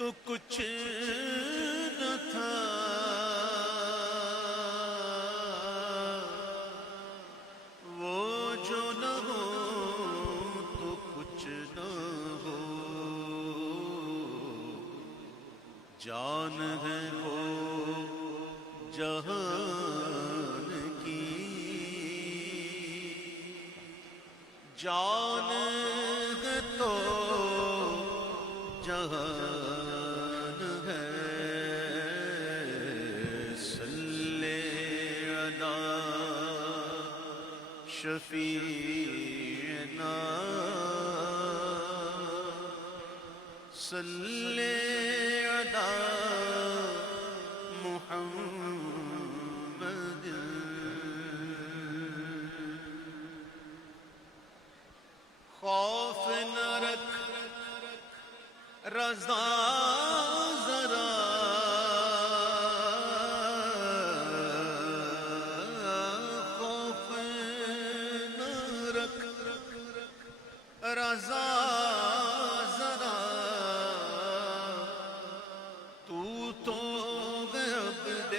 تو کچھ نہ تھا، وہ جو نہ ہو تو کچھ نہ ہو، جان ہے وہ جہان کی، جان ہے تو جہان ہے، صلی علی شفیعنا، صلی علی محمد، خوف نہ رکھ رضا ذرا، خوف نہ رکھ رضا ذرا، تو عبد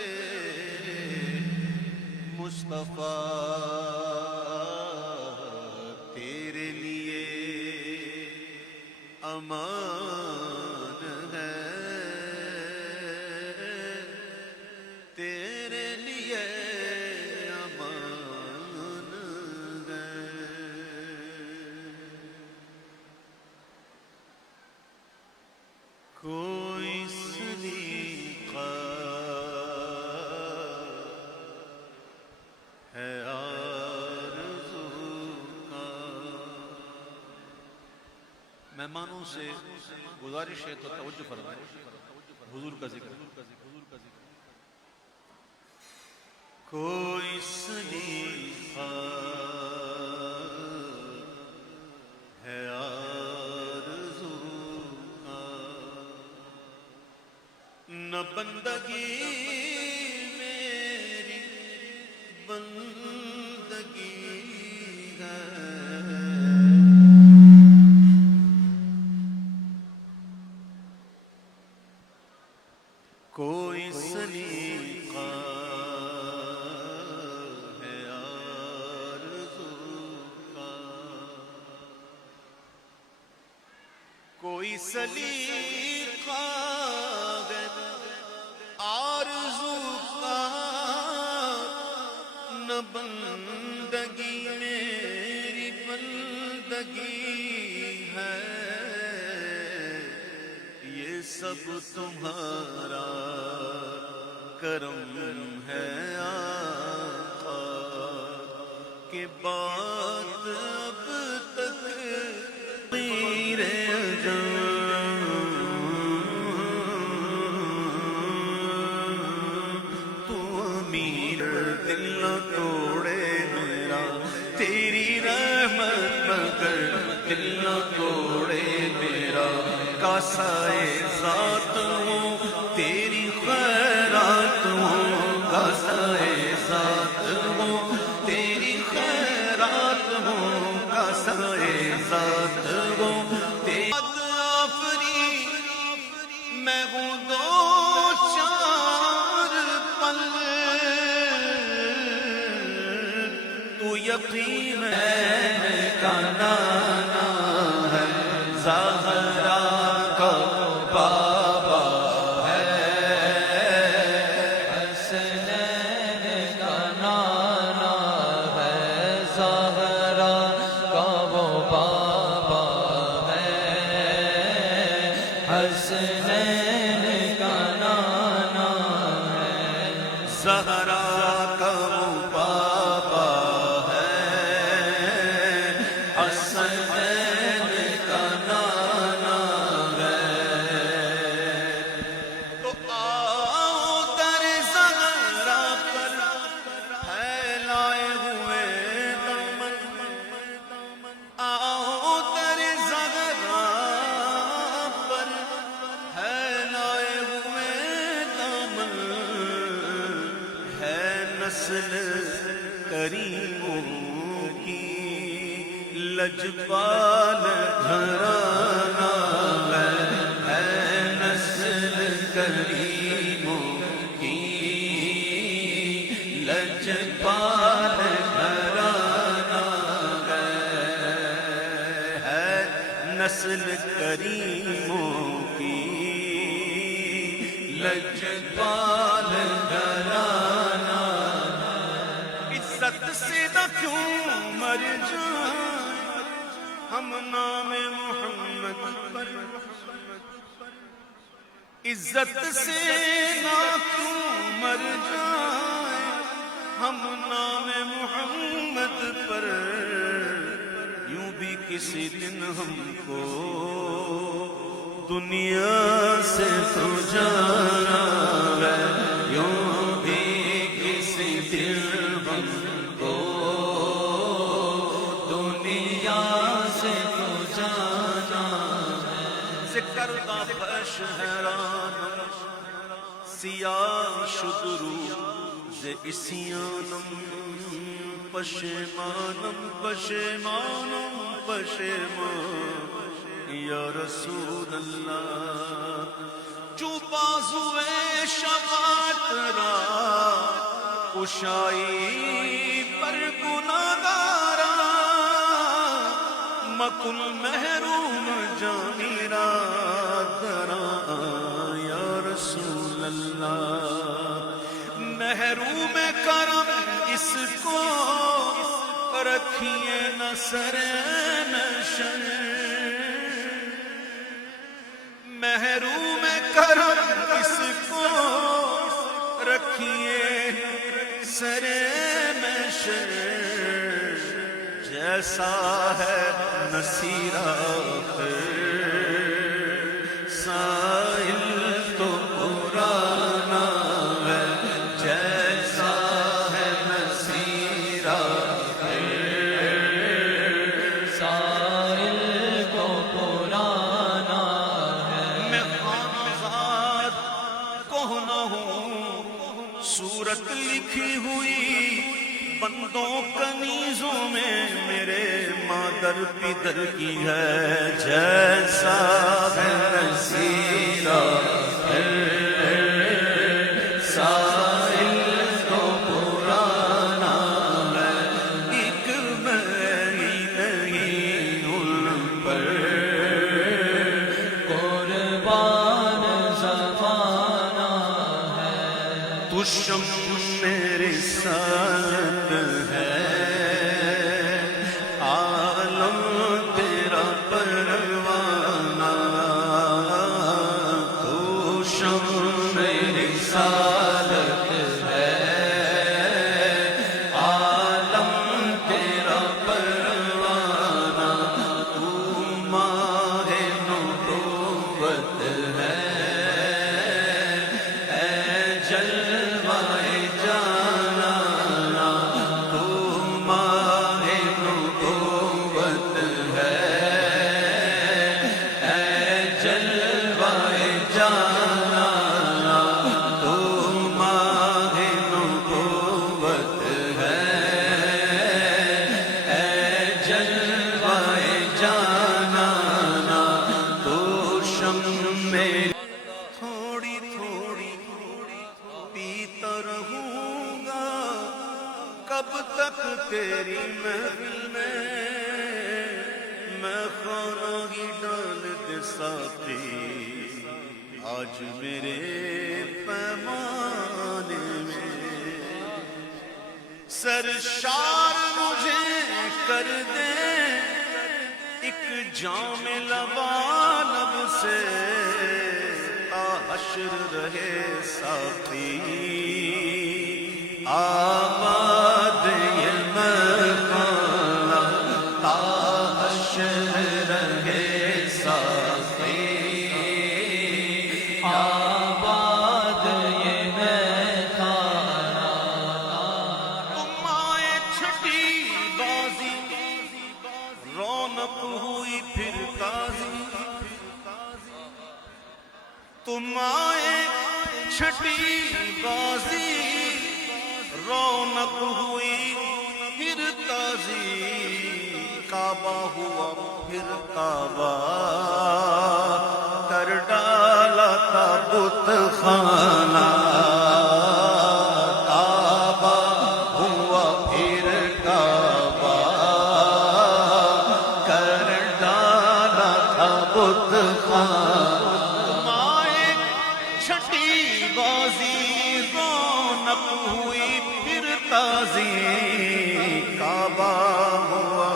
مصطفیٰ، تیرے لیے امان ہے، تیرے لیے امان ہے، کوئی سلیقہ ہے آرزو کا، مہمانوں سے گزارش ہے تو توجہ فرمائیں، حضور کا ذکر، کوئی سلیقہ ہے آرزو کا، نہ بندگی میری بندگی ہے، کوئی سلیقہ ہے آرزو کا، کوئی سلیقہ ہے آرزو کا، نہ بندگی میری بندگی ہے، یہ سب تمہارا کرم ہے آقا، کہ بات اب تک غیر اجم، تو امیر دل نہ توڑے میرا، تیری رحمت مگر دل نہ توڑے میرا، کاسائے ذات ہوں تیری خیرات ہوں، کاسائے ذات ہوں تیری خیرات ہوں، کاسائے ذات ہوں تیری آفری، میں ہوں دو چار پل، تو یقین ہے کا نانا ہے، زہرا کا بابا ہے، حسنین کا نانا ہے، زہرا کا وہ بابا ہے، حسنین کا نانا ہے، زہرا کا وہ بابا ہے، حسنین کا نانا ہے، تو آؤ در زہرا پر پھیلائے ہوئے دامن، آؤ در زہرا پر پھیلائے ہوئے دامن، ہے نسل کریموں کی لجپال گھرانہ ہے، نسل کریموں کی لجپال گھرانہ ہے نسل کریموں کی لجپال گھرانہ عزت سے نہ کیوں مر جائیں ہم نام محمد پر عزت سے نہ کیوں مر جائیں ہم نام محمد پر یوں بھی کسی دن ہم کو دنیا سے تو جانا ہے یوں بھی کسی دن ہم کو دنیا سے تو جانا ہے ذکر کا فشہرانم سیاہ شدرو ز اسیانم پشیمانم پشیمانم پشیمان یا رسول اللہ جو بازوے شفاعت را کشائی پر گناہگارا مکن محروم جانی را درا یا رسول اللہ محروم کرم اس کو رکھیے نہ سر نشن محروم کرم اس کو رکھیے سر محشر جیسا ہے نصیر آخر سائل تو پرانا ہے جیسا ہے نصیر آخر سائل تو پرانا صورت لکھی ہوئی بندوں کنیزوں میں میرے مادر پدر کی ہے جیسا ہے نصیر آخر سائل تو پرانا ہے ایک میں ہی نہیں ان پر قربان زمانہ تو شم میرے ساتھ ہے عالم تیرا پروانہ تو شم میرے ساتھ ہے عالم تیرا پروانہ تو ماہ نبوت ہے جلوائے جانا تو ماہ نبوت ہے اے جلوائے جانا تو ماہ نبوت ہے اے جلوائے جانا تو شم میں تھوڑی تھوڑی پیتا رہوں گا کب تک تیری محفل میں خانہ ہی ڈال دے ساقی آج میرے پیمانے میں سرشار مجھے کر دے ایک جام لبالب سے حشر رہے ساقی آباد یہ مکان تا حشر رہے ساقی آباد یہ مکان تم آئے چھٹی بازی رونق ہوئی پھر تازی تم آئے چھٹی بازی رونق ہوئی پھر تازی کعبہ ہوا پھر کعبہ کر ڈالا تھا بت خانہ کعبہ ہوا پھر کعبہ کر ڈالا تھا بت خانہ مائے چھٹی بازی رونق ہوئی پھر تازی کعبہ ہوا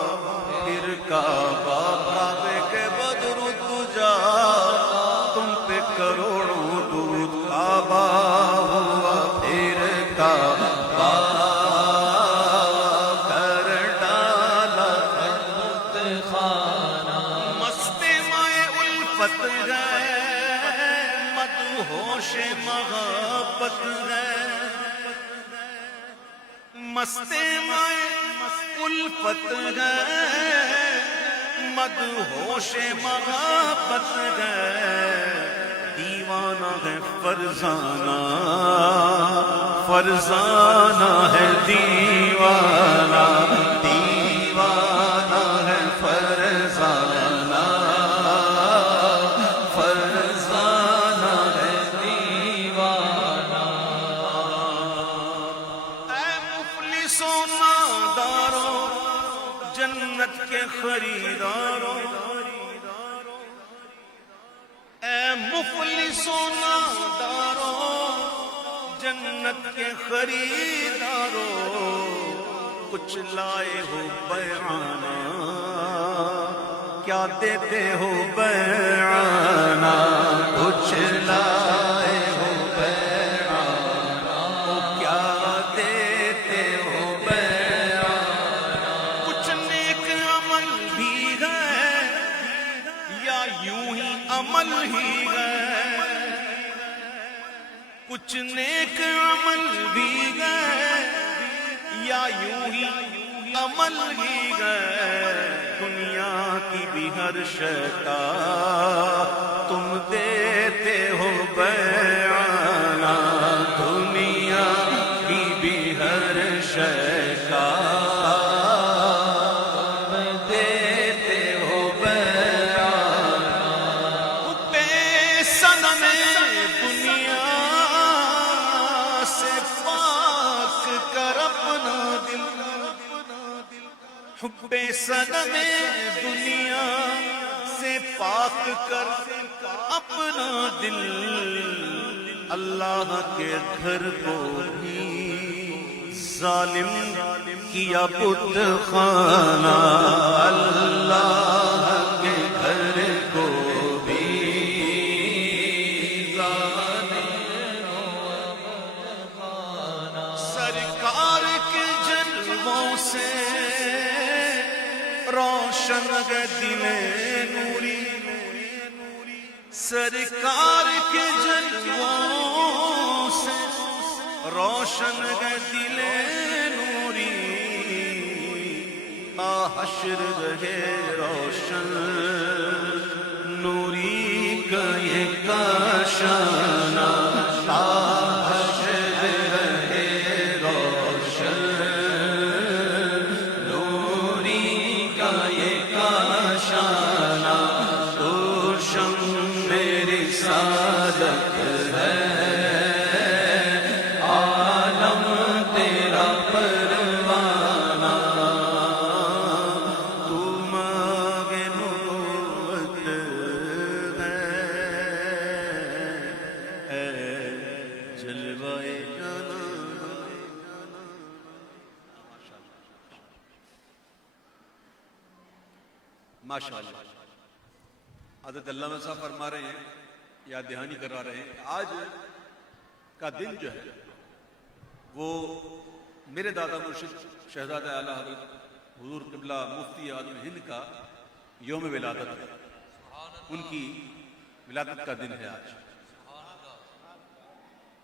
پھر کعبہ کعبے کے بدر تجا تم پہ کروڑوں درود کعبہ ہوا پھر کعبہ کر ڈالا بت خانہ مست مائے الفت ہے مدہوش محبت ہے مست مائے الفت ہے مدہوش محبت ہے دیوانہ ہے فرزانہ فرزانہ ہے دیوانہ دیوانہ ہے فرزانہ فرزانہ ہے دیوانہ اے مفلسوں ناداروں جنت کے خریداروں اے مفلسوں ناداروں جنت کے خریداروں کچھ لائے ہو بیعانہ کیا دیتے ہو بیعانہ کچھ لائے ہو بیعانہ کیا دیتے ہو بیعانہ کچھ نیک عمل بھی ہے یا یوں ہی عمل ہی ہے کچھ نیک عمل بھی ہے یا یوں ہی عمل ہی ہے دنیا کی بھی ہر شے کا تم دیتے ہو بیعانہ دنیا کی بھی ہر شے کا دیتے ہو بیعانہ بے صنم دنیا سے پاک کر اپنا دل حب صنم دنیا سے پاک کر اپنا دل اللہ کے گھر کو بھی ظالم کیا بت خانہ اللہ کے گھر کو بھی سرکار کے جلووں سے روشن ہے دل نوری سرکار کے جلووں سے روشن ہے دل نوری حشر رہے روشن نوری کا یہ کاشانہ حشر رہے روشن نوری کا یہ کاشانہ تو شم میری سعادت ہے عالم تیرا پروانہ تو مانگ نبوت ہے اے جلوہ جانا ماشاءاللہ حضرت علامہ صاحب فرما رہے ہیں یا دہانی کرا رہے ہیں آج کا دن جو ہے وہ میرے دادا مرشد شہزادہ اعلیٰ حضرت حضور قبلہ مفتی اعظم ہند کا یوم ولادت ہے ان کی ولادت کا دن ہے آج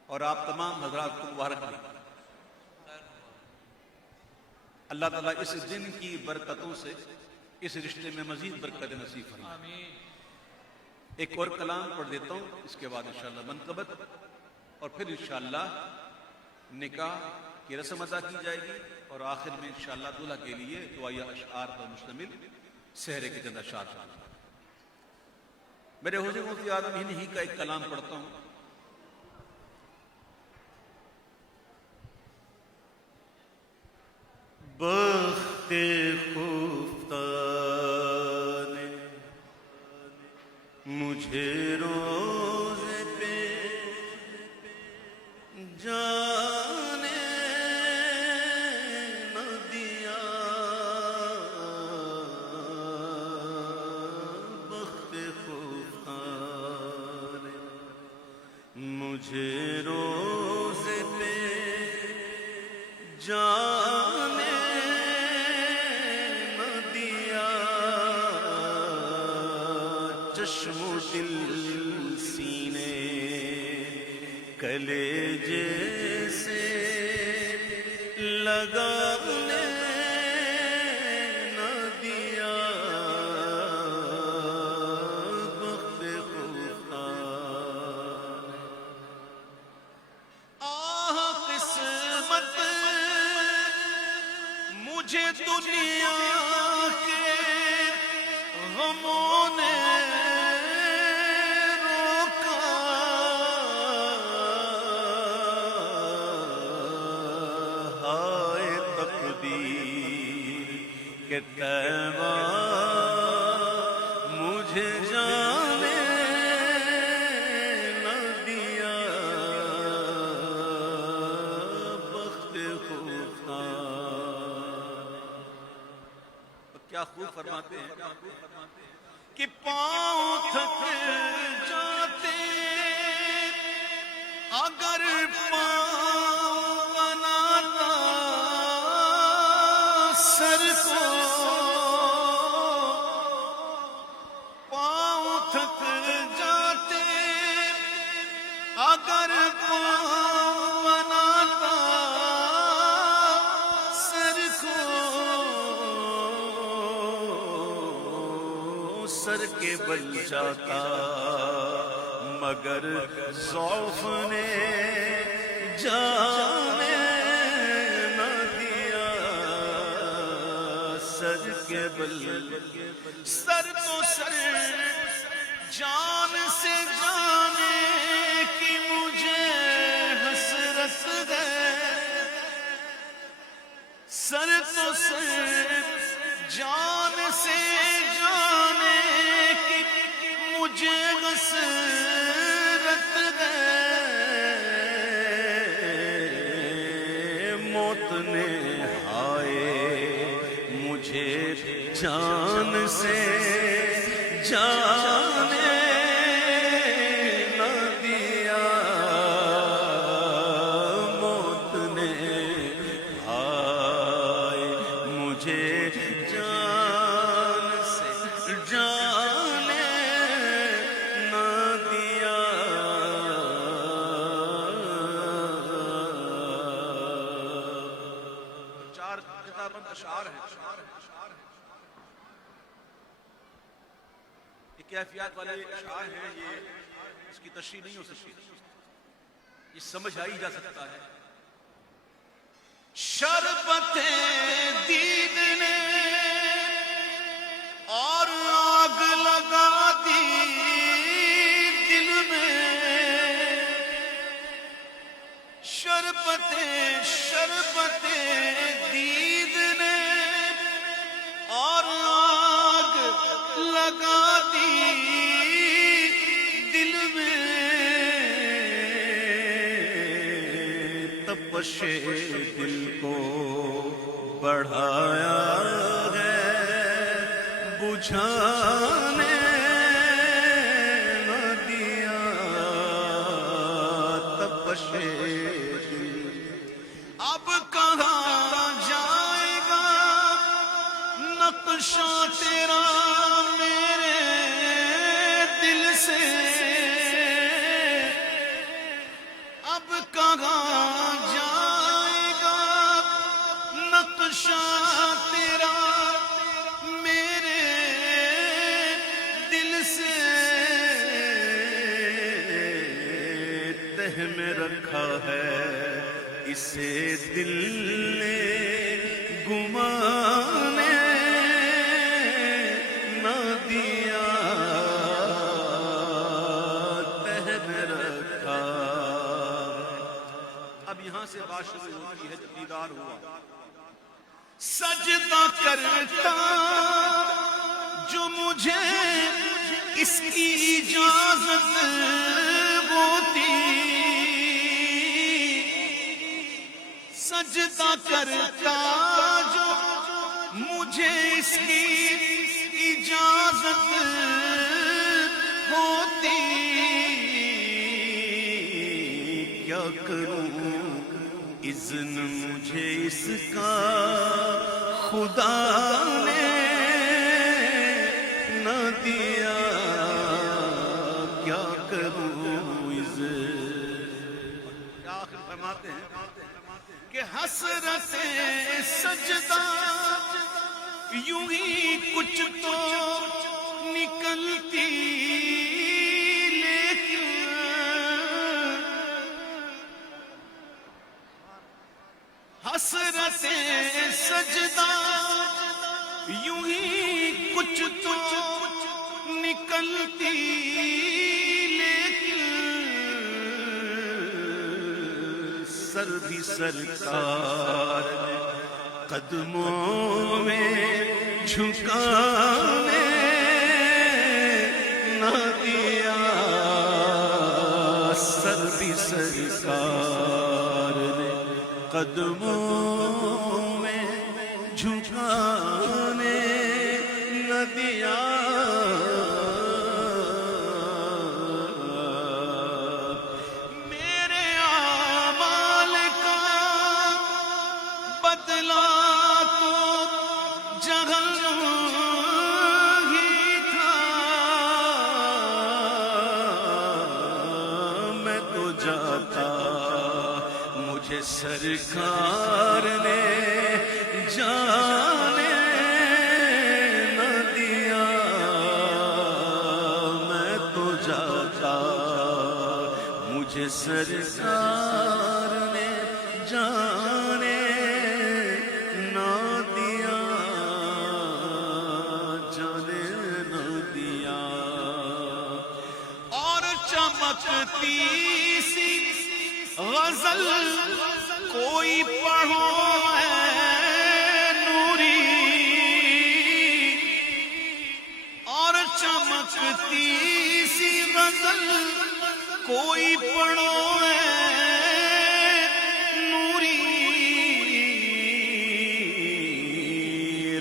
اور آپ تمام حضرات کو مبارک دیں اللہ تعالیٰ اس دن کی برکتوں سے اس رشتے میں مزید برکت نصیب فرمائے ایک اور کلام پڑھ دیتا ہوں اس کے بعد انشاءاللہ منقبت اور پھر انشاءاللہ نکاح کی رسم ادا کی جائے گی اور آخر میں انشاءاللہ دولہا کے لیے دعائیہ اشعار پر مشتمل سحرے کے چند اشعار میرے حضور مفتی اعظم ہند ہی کا ایک کلام پڑھتا ہوں بخت خفتہ نے مجھے روزے پہ جانے نہ دیا، بخت خفتہ نے مجھے روزے پہ جانے نہ دیا، چشم و دل سینے کلیجے سے لگانے نہ دیا، بخت خفتہ آہ قسمت مجھے دنیا کے غموں نے روکا، ہائے تقدیر کہ طیبہ مجھے جانے نہ دیا، بخت خفتہ۔ کیا خوب فرماتے ہیں کہ پاؤں تھک جاتے اگر پاؤں بناتا سر کو، پاؤں تھک جاتے اگر پاؤں بناتا سر کو، سر کے بل جاتا مگر ضعف نے جانے نہ دیا، سر کے بل، سر تو سر جان سے جانے کی مجھے حسرت ہے، سر تو سر جان سے جانے کی مجھے حسرت ہے، موت نے ہائے مجھے جان سے جانے نہ دیا، موت نے ہائے مجھے جان سے جانے نہ دیا، چار کتابند اشعار ہیں، یہ کیفیات والے اشعار ہیں، یہ اس کی تشریح نہیں ہو سکتی، یہ سمجھ آئی جا سکتا ہے۔ شربت دید نے اور آگ لگا دی دل میں، شربت دید نے اور آگ لگا دی دل میں، تپش دل کو بڑھایا ہے بجھانے نہ دیا، تپش دل اب کہاں جائے گا نقشہ تیرا میرے دل سے، اب کہاں جائے گا نقشہ تیرا میرے دل سے، تہ میں رکھا ہے اسے دل نے گمانے نہ دیا، تہ میں رکھا۔ اب یہاں سے بات شروع ہوتی ہے جب دیدار ہوا، سجدہ کرتا جو مجھے اس کی اجازت ہوتی، سجدہ کرتا جو مجھے اس کی اجازت ہوتی، کیا کروں اذن مجھے اس کا خدا نے نہ دیا، کیا کروں اذن۔ آخر فرماتے ہیں کہ حسرت سجدہ یوں ہی کچھ تو نکلتی، لیکن حسرت سجدہ یوں ہی کچھ تو نکلتی، لیکن سر بھی سرکار نے قدموں میں جھکانے نہ دیا، سر بھی سرکار نے قدموں میں جھکانے نہ دیا، میرے اعمال کا بدلہ تو جہنم ہی تھا، میں تو جاتا مجھے سرکار نے جانے نہ دیا، میں تو جاتا مجھے سرکار نے جانے نہ دیا، جانے نہ دیا، اور چمکتی سی غزل کوئی پڑھو اے نوری، اور چمکتی سی غزل کوئی پڑھو اے نوری،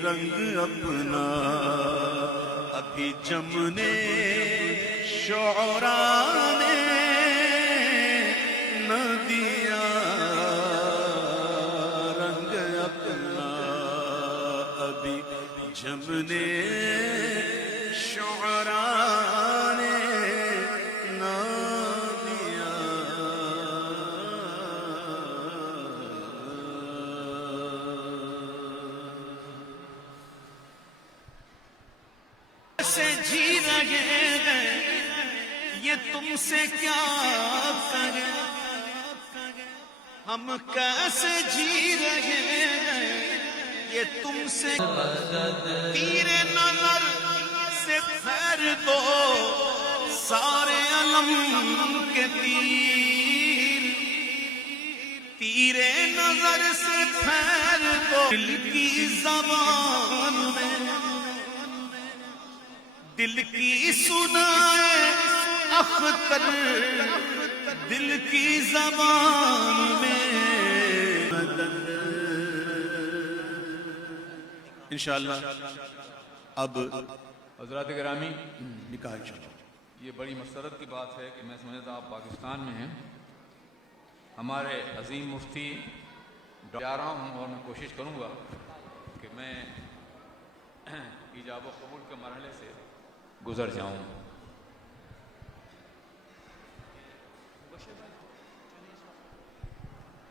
رنگ اپنا ابھی جمنے شعراء نے نہ دیا، رنگ اپنا ابھی جمنے شعراء نے نہ دیا، سے جی رہے ہیں یہ تم سے کیا کریں، ہم کیسے جی رہے ہیں یہ تم سے، تیرے نظر سے پھیر دو سارے علم کے تیر، تیرے نظر سے پھیر دو دل کی زبان میں، دل کی سنائے اختر دل کی زبان میں، انشاءاللہ اب حضرات گرامی، نکاح انشاءاللہ۔ یہ بڑی مسرت کی بات ہے کہ میں سمجھتا آپ پاکستان میں ہیں، ہمارے عظیم مفتی جا رہا ہوں، اور میں کوشش کروں گا کہ میں ایجاب و قبول کے مرحلے سے گزر جاؤں۔